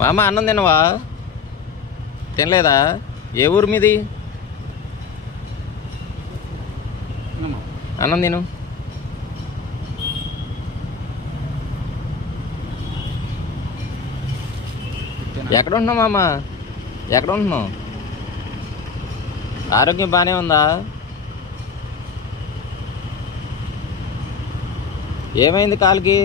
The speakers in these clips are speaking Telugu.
మామ అన్నం తినవా? తినలేదా? ఏ ఊరు మీది? అన్నం తిను. ఎక్కడ ఉంటున్నావు మామ? ఎక్కడ ఉంటున్నావు? ఆరోగ్యం బాగానే ఉందా? ఏమైంది కాలుకి?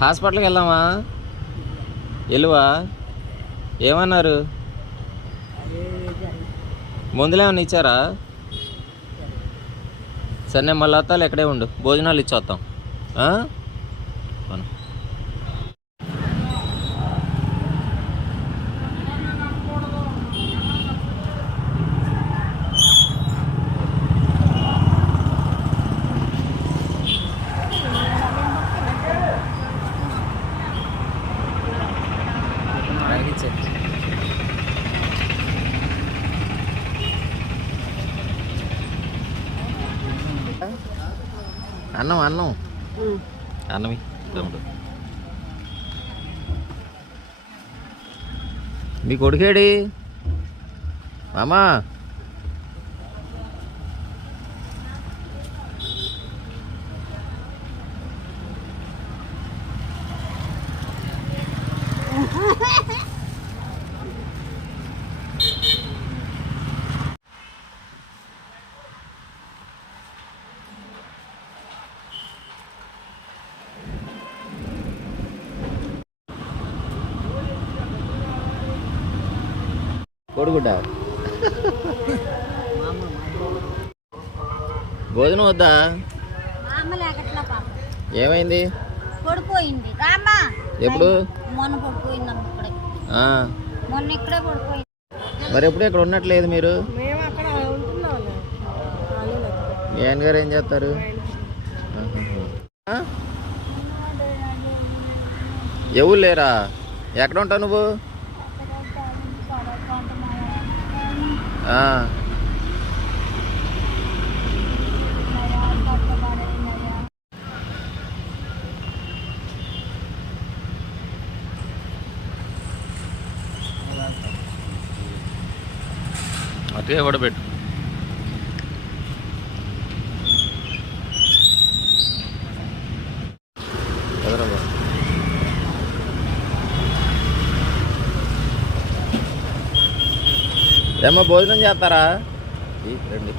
హాస్పిటల్కి వెళ్దామా? వెలువా? ఏమన్నారు? మందులు ఏమన్నా ఇచ్చారా? సరే నేను మళ్ళీ వస్తాను, ఎక్కడే ఉండు, భోజనాలు ఇచ్చొస్తాం. అన్నం అన్నం అన్నమి తమ్ముడు. మీ కొడుకేడి మామా? కొడుకుడా భోజనం వద్దా? ఏమైంది? పడిపోయింది. ఎప్పుడు? మొన్న పడిపోయింది. మొన్న ఇక్కడే పడిపోయింది. మరి ఎప్పుడు ఇక్కడ ఉన్నట్లేదు మీరు? మీ ఆయన గారు ఏం చేస్తారు? ఎవరు లేరా? ఎక్కడ ఉంటావు నువ్వు? అటే కూడా పెట్టు. ఏమో భోజనం చేస్తారా? రండి.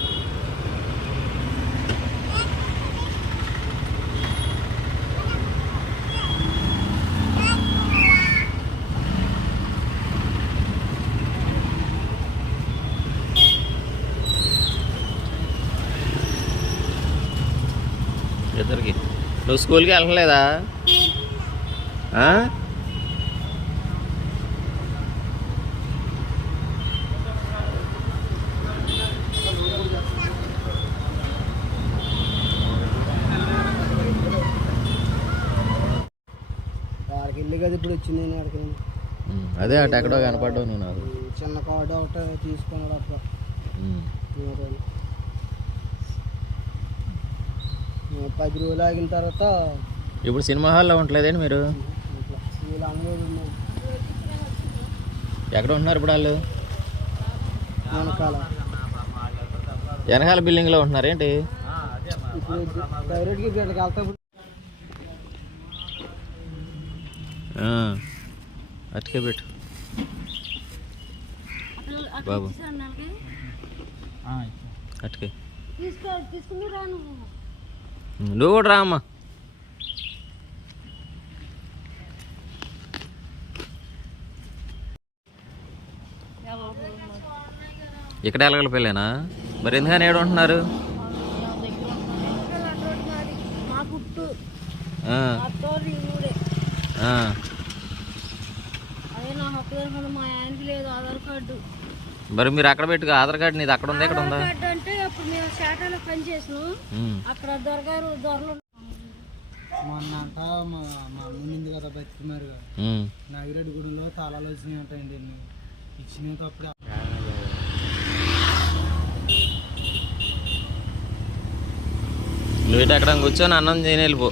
ఇద్దరికి. నువ్వు స్కూల్కి వెళ్ళలేదా? ఇల్లు కదా ఇప్పుడు వచ్చింది. అదే అటు ఎక్కడో కనపడ్డావు నువ్వు నాకు. చిన్న కార్డు ఒకటి తీసుకున్నాడు అప్పుడు. 10 రోజులు ఆగిన తర్వాత ఇప్పుడు సినిమా హాల్లో ఉండలేదండి మీరు? ఎక్కడ ఉంటున్నారు ఇప్పుడు వాళ్ళు? వెనకాల బిల్డింగ్లో ఉంటున్నారేంటి? ఇప్పుడు డైరెక్ట్గా ఇక్కడికి వెళ్తా. అటుకే పెట్టు బాబు, అటుకే. నువ్వు కూడా రా అమ్మా. ఇక్కడ ఎలగల పెళ్ళేనా? మరి ఎందుకని ఏడు ఉంటున్నారు? మరి మీరు అక్కడ పెట్టుకో. ఆధార్ కార్డు నీది అక్కడ ఉంది, ఎక్కడ ఉందా? మొన్న అంట మా అమ్ముంది కదా బతికిమారు నాగిరెడ్డి గుడిలో తాళాలు వచ్చినాయి అంటండి. ఇచ్చినవి తప్పుడు. నువ్వు ఎక్కడ కూర్చొని అన్నం తిని వెళ్ళిపో.